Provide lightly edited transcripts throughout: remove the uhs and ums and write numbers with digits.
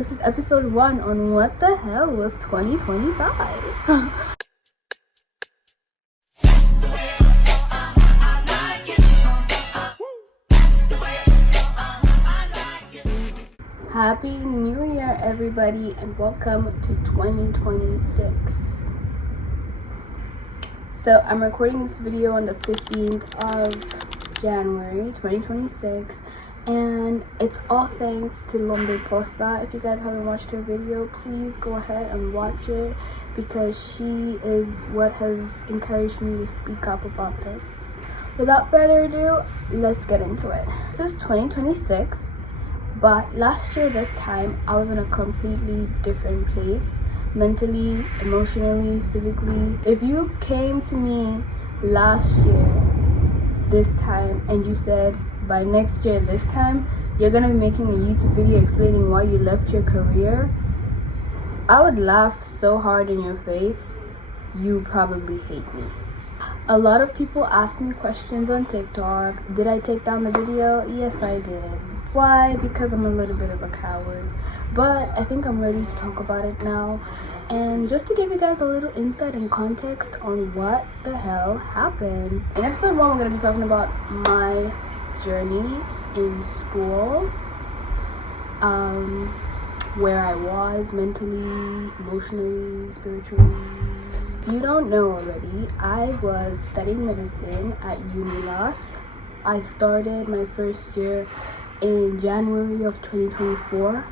This is episode 1 on what the hell was 2025. Happy New Year, everybody, and welcome to 2026. So I'm recording this video on the 15th of January 2026, and it's all thanks to Lombe Posa. If you guys haven't watched her video, please go ahead and watch it, because she is what has encouraged me to speak up about this. Without further ado, let's get into it. This is 2026, but last year this time I was in a completely different place, mentally, emotionally, physically. If you came to me last year this time and you said by next year this time you're gonna be making a YouTube video explaining why you left your career, I would laugh so hard in your face. You probably hate me. A lot of people ask me questions on TikTok. Did I take down the video? Yes, I did. Why? Because I'm a little bit of a coward. But I think I'm ready to talk about it now. And just to give you guys a little insight and context on what the hell happened. In episode 1, we're going to be talking about my journey in school. Where I was mentally, emotionally, spiritually. If you don't know already, I was studying medicine at UNILAS. I started my first year in January of 2024,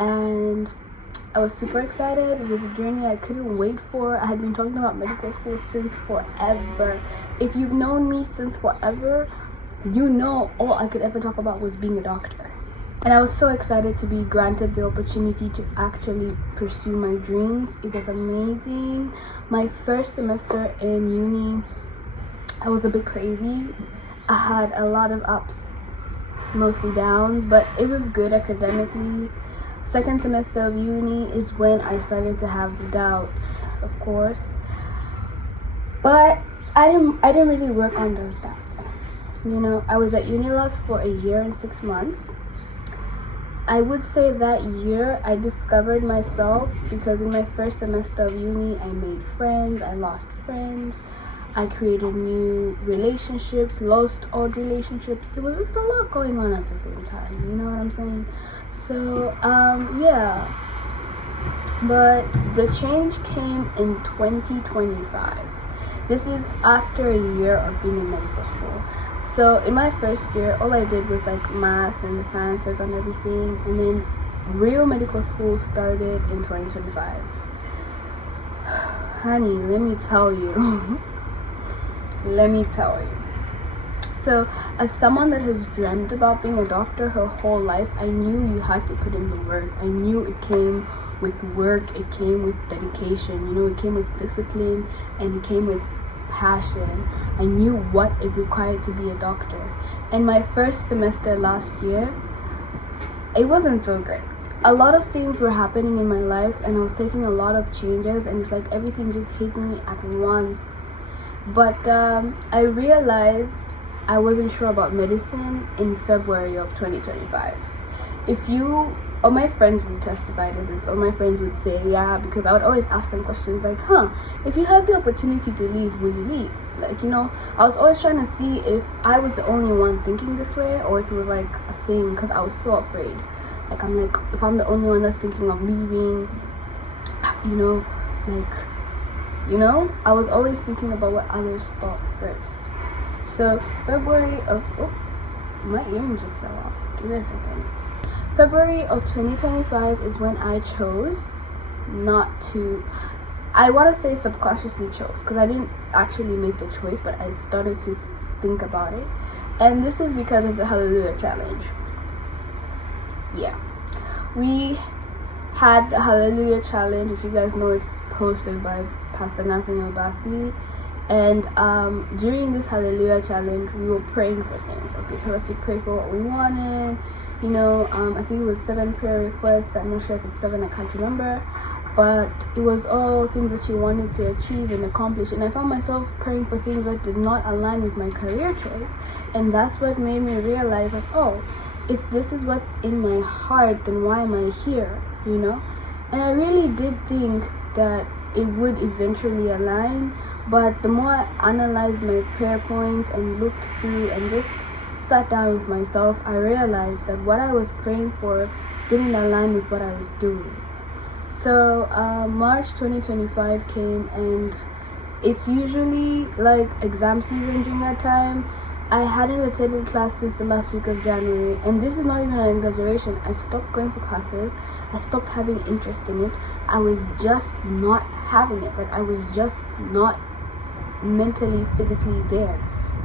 and I was super excited. It was a journey I couldn't wait for. I had been talking about medical school since forever. If you've known me since forever, you know all I could ever talk about was being a doctor. And I was so excited to be granted the opportunity to actually pursue my dreams. It was amazing. My first semester in uni, I was a bit crazy. I had a lot of ups, mostly downs, but it was good academically. Second semester of uni is when I started to have the doubts, of course, but I didn't really work on those doubts. You know, I was at UNILAS for a year and 6 months. I would say that year I discovered myself, because in my first semester of uni I made friends, I lost friends, I created new relationships, lost old relationships. It was just a lot going on at the same time, you know what I'm saying? So, yeah. But the change came in 2025. This is after a year of being in medical school. So in my first year, all I did was like math and the sciences and everything. And then real medical school started in 2025. Honey, let me tell you. Let me tell you. So as someone that has dreamt about being a doctor her whole life, I knew you had to put in the work. I knew it came with work, it came with dedication, you know, it came with discipline, and it came with passion. I knew what it required to be a doctor. And my first semester last year, it wasn't so great. A lot of things were happening in my life, and I was taking a lot of changes, and it's like everything just hit me at once. But I realized I wasn't sure about medicine in February of 2025. If you, all my friends would testify to this, all my friends would say, yeah, because I would always ask them questions like, if you had the opportunity to leave, would you leave? Like, you know, I was always trying to see if I was the only one thinking this way, or if it was like a thing, because I was so afraid. Like, I'm like, if I'm the only one that's thinking of leaving, you know, like, you know, I was always thinking about what others thought first. So February of, oh, my earring just fell off. Give me a second. February of 2025 is when I chose not to, I want to say subconsciously chose, because I didn't actually make the choice, but I started to think about it. And this is because of the Hallelujah Challenge. Yeah. We had the Hallelujah Challenge. If you guys know, it's posted by Pastor Nathan Obasi. And during this Hallelujah Challenge, we were praying for things. Okay, told us to pray for what we wanted. You know, I think it was 7 prayer requests. I'm not sure if it's 7, I can't remember. But it was all things that you wanted to achieve and accomplish. And I found myself praying for things that did not align with my career choice. And that's what made me realize, like, oh, if this is what's in my heart, then why am I here? you know. And I really did think that it would eventually align, but the more I analyzed my prayer points and looked through and just sat down with myself, I realized that what I was praying for didn't align with what I was doing. So March 2025 came, and it's usually like exam season during that time. I hadn't attended classes the last week of January, and this is not even an exaggeration. I stopped going for classes. I stopped having interest in it. I was just not having it. Like, I was just not mentally, physically there,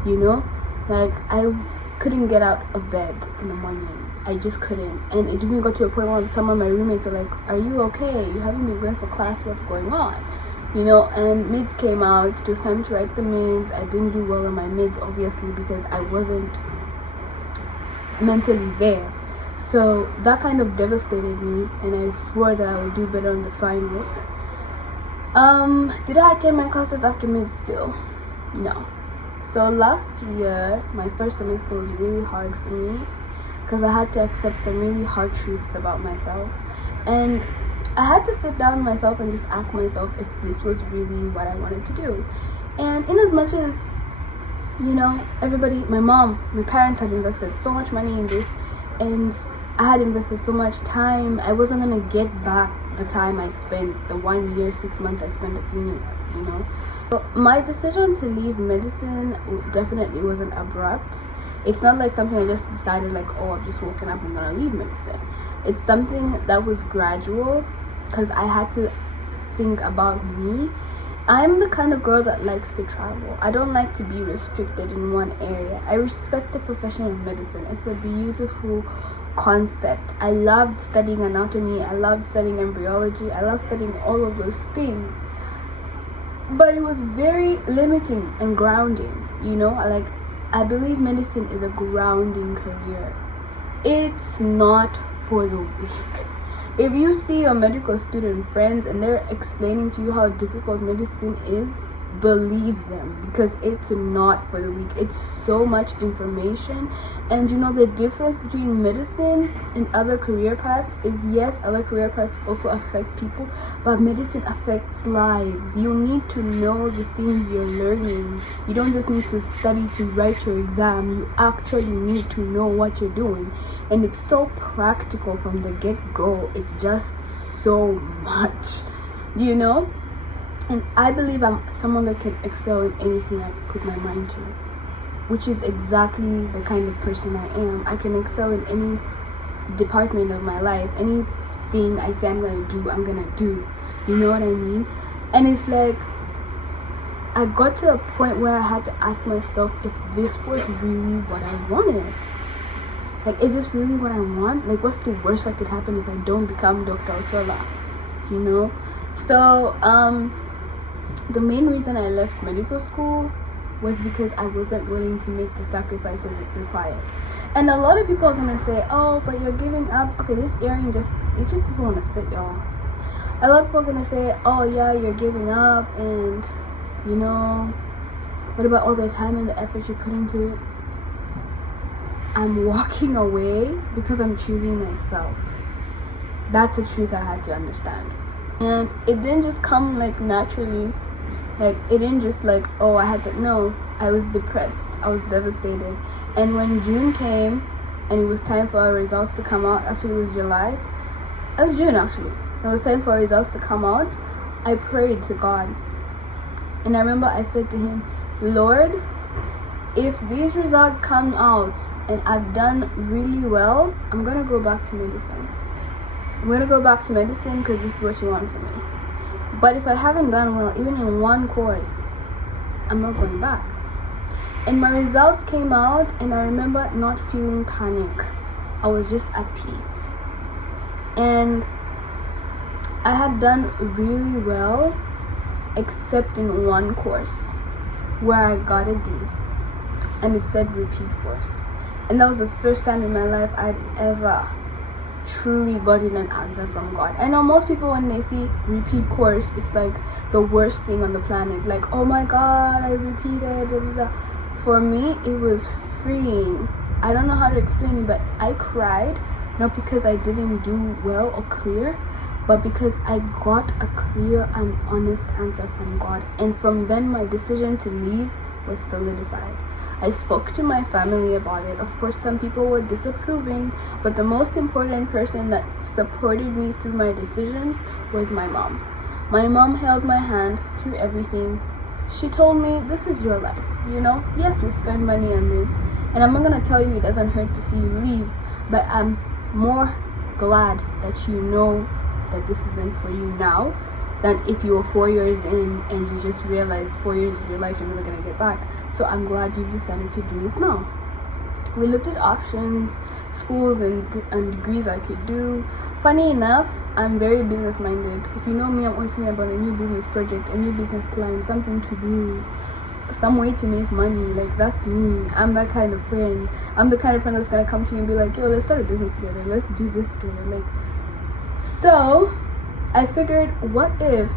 you know? Like, I couldn't get out of bed in the morning. I just couldn't. And it even got to a point where some of my roommates were like, "Are you okay? You haven't been going for class. What's going on?" You know. And mids came out. It was time to write the mids. I didn't do well on my mids, obviously, because I wasn't mentally there. So that kind of devastated me, and I swore that I would do better on the finals. Did I attend my classes after mids still? No. So last year, my first semester was really hard for me, because I had to accept some really hard truths about myself, and I had to sit down with myself and just ask myself if this was really what I wanted to do. And in as much as, you know, everybody, my mom, my parents had invested so much money in this, and I had invested so much time, I wasn't going to get back the time I spent, the 1 year, 6 months I spent at university, you know. So my decision to leave medicine definitely wasn't abrupt. It's not like something I just decided, like, oh, I've just woken up and gonna leave medicine. It's something that was gradual, because I had to think about me. I'm the kind of girl that likes to travel. I don't like to be restricted in one area. I respect the profession of medicine. It's a beautiful concept. I loved studying anatomy. I loved studying embryology. I loved studying all of those things. But it was very limiting and grounding, you know? Like, I believe medicine is a grounding career. It's not for the weak. If you see your medical student friends and they're explaining to you how difficult medicine is, believe them, because it's not for the weak. It's so much information. And you know, the difference between medicine and other career paths is, yes, other career paths also affect people, but medicine affects lives. You need to know the things you're learning. You don't just need to study to write your exam. You actually need to know what you're doing. And it's so practical from the get-go. It's just so much, you know. And I believe I'm someone that can excel in anything I put my mind to, which is exactly the kind of person I am. I can excel in any department of my life. Anything I say I'm going to do, I'm going to do. You know what I mean? And it's like, I got to a point where I had to ask myself if this was really what I wanted. Like, is this really what I want? Like, what's the worst that could happen if I don't become Dr. Ochola? You know? So, the main reason I left medical school was because I wasn't willing to make the sacrifices it required. And a lot of people are gonna say, "Oh, but you're giving up." Okay, this earring it just doesn't want to sit, y'all. A lot of people are gonna say, "Oh yeah, you're giving up, and you know, what about all the time and the effort you put into it?" I'm walking away because I'm choosing myself. That's a truth I had to understand. And it didn't just come like naturally. Like, it didn't just like, oh, I had to. No, I was depressed. I was devastated. And when June came and it was time for our results to come out, actually it was July. It was June actually. It was time for our results to come out. I prayed to God. And I remember I said to him, "Lord, if these results come out and I've done really well, I'm going to go back to medicine. I'm going to go back to medicine because this is what you want from me. But if I haven't done well, even in one course, I'm not going back." And my results came out, and I remember not feeling panic. I was just at peace. And I had done really well, except in one course where I got a D. And it said repeat course. And that was the first time in my life I'd ever truly gotten an answer from God. I know most people, when they see repeat course, it's like the worst thing on the planet. Like, oh my God, I repeated. Da, da, da. For me, it was freeing. I don't know how to explain it, but I cried, not because I didn't do well or clear, but because I got a clear and honest answer from God. And from then, my decision to leave was solidified. I spoke to my family about it. Of course, some people were disapproving, but the most important person that supported me through my decisions was my mom. My mom held my hand through everything. She told me, this is your life, you know? Yes, you spend money on this, and I'm not gonna tell you it doesn't hurt to see you leave, but I'm more glad that you know that this isn't for you now than if you were 4 years in and you just realized 4 years of your life you're never gonna get back. So I'm glad you decided to do this now. We looked at options, schools and degrees I could do. Funny enough, I'm very business minded. If you know me, I'm always thinking about a new business project, a new business plan, something to do, some way to make money. Like, that's me. I'm that kind of friend. I'm the kind of friend that's gonna come to you and be like, yo, let's start a business together, let's do this together. Like, so I figured, what if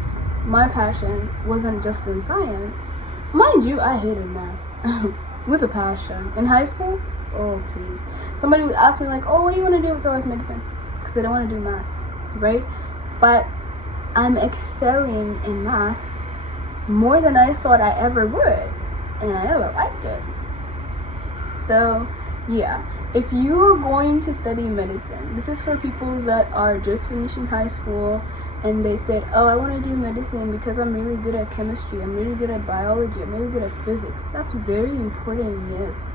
my passion wasn't just in science? Mind you, I hated math with a passion. In high school, oh please, somebody would ask me like, oh, what do you want to do? It's always medicine, because I don't want to do math, right? But I'm excelling in math more than I thought I ever would, and I never liked it. So yeah, if you are going to study medicine, this is for people that are just finishing high school and they said, oh, I want to do medicine because I'm really good at chemistry, I'm really good at biology, I'm really good at physics. That's very important, yes.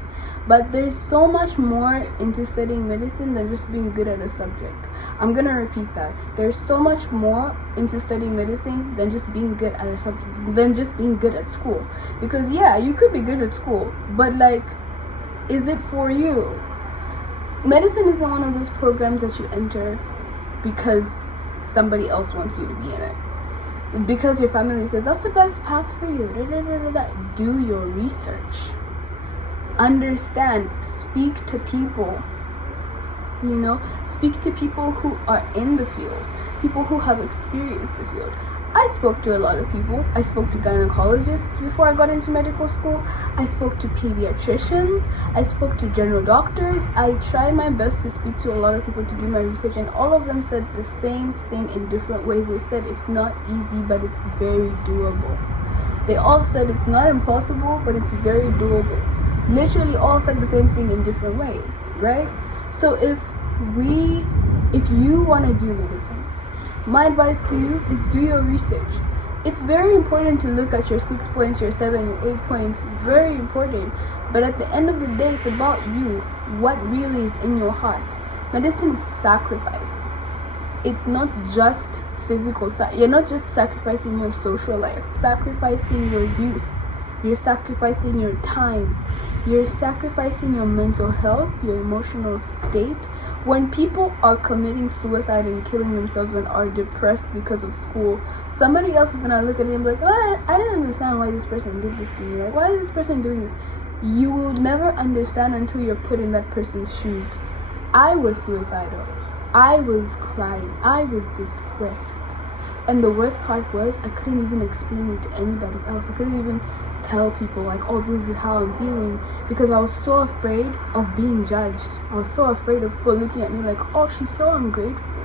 But there's so much more into studying medicine than just being good at a subject. I'm gonna repeat that. There's so much more into studying medicine than just being good at a subject, than just being good at school. Because yeah, you could be good at school, but like, is it for you? Medicine isn't one of those programs that you enter because somebody else wants you to be in it, because your family says that's the best path for you. Do your research, understand, speak to people, you know, speak to people who are in the field, people who have experienced the field. I spoke to a lot of people. I spoke to gynecologists before I got into medical school. I spoke to pediatricians. I spoke to general doctors. I tried my best to speak to a lot of people to do my research, and all of them said the same thing in different ways. They said it's not easy, but it's very doable. They all said it's not impossible, but it's very doable. Literally all said the same thing in different ways, right? So if you want to do medicine, my advice to you is do your research. It's very important to look at your 6 points, your 7, your 8 points, very important. But at the end of the day, it's about you, what really is in your heart. Medicine is sacrifice. It's not just physical. You're not just sacrificing your social life, sacrificing your youth. You're sacrificing your time. You're sacrificing your mental health, your emotional state. When people are committing suicide and killing themselves and are depressed because of school, somebody else is gonna look at it and be like, oh, I didn't understand why this person did this to me. Like, why is this person doing this? You will never understand until you're put in that person's shoes. I was suicidal. I was crying. I was depressed. And the worst part was, I couldn't even explain it to anybody else. I couldn't even tell people like, oh, this is how I'm feeling, because I was so afraid of being judged. I was so afraid of people looking at me like, oh, she's so ungrateful,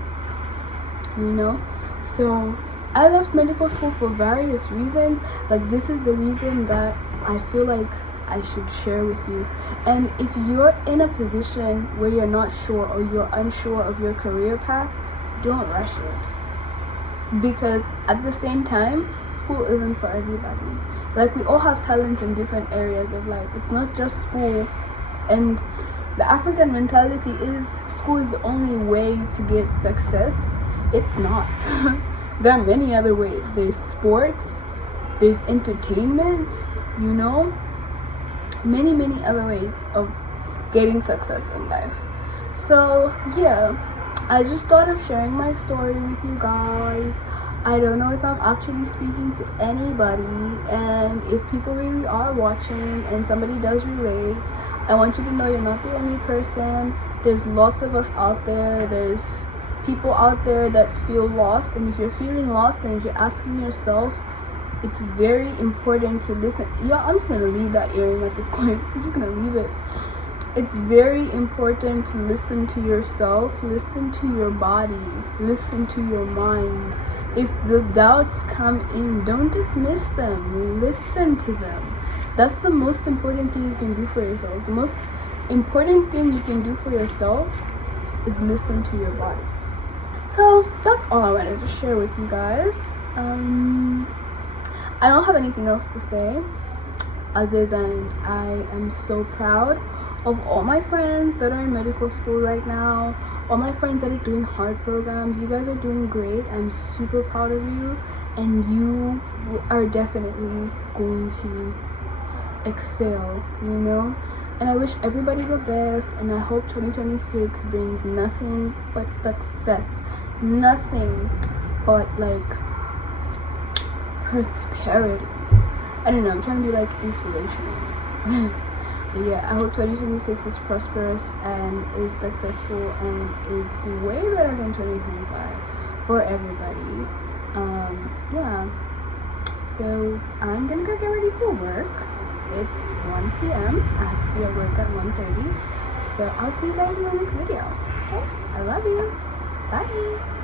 you know. So I left medical school for various reasons. Like, this is the reason that I feel like I should share with you. And if you're in a position where you're not sure or you're unsure of your career path, don't rush it, because at the same time, school isn't for everybody. Like, we all have talents in different areas of life. It's not just school. And the African mentality is school is the only way to get success. It's not. There are many other ways. There's sports, there's entertainment, you know, many other ways of getting success in life. So yeah, I just thought of sharing my story with you guys. I don't know if I'm actually speaking to anybody, and if people really are watching and somebody does relate, I want you to know you're not the only person. There's lots of us out there. There's people out there that feel lost, and if you're feeling lost and you're asking yourself, it's very important to listen. Yeah, I'm just gonna leave that earring at this point. I'm just gonna leave it. It's very important to listen to yourself, listen to your body, listen to your mind. If the doubts come in, don't dismiss them, listen to them. That's the most important thing you can do for yourself. The most important thing you can do for yourself is listen to your body. So that's all I wanted to share with you guys. I don't have anything else to say other than I am so proud of all my friends that are in medical school right now, all my friends that are doing hard programs. You guys are doing great. I'm super proud of you, and you are definitely going to excel, you know. And I wish everybody the best, and I hope 2026 brings nothing but success, nothing but like prosperity. I don't know, I'm trying to be like inspirational. But yeah, I hope 2026 is prosperous and is successful and is way better than 2025 for everybody. Yeah, so I'm gonna go get ready for work. It's 1 p.m. I have to be at work at 1:30. So I'll see you guys in the next video. Okay? I love you. Bye.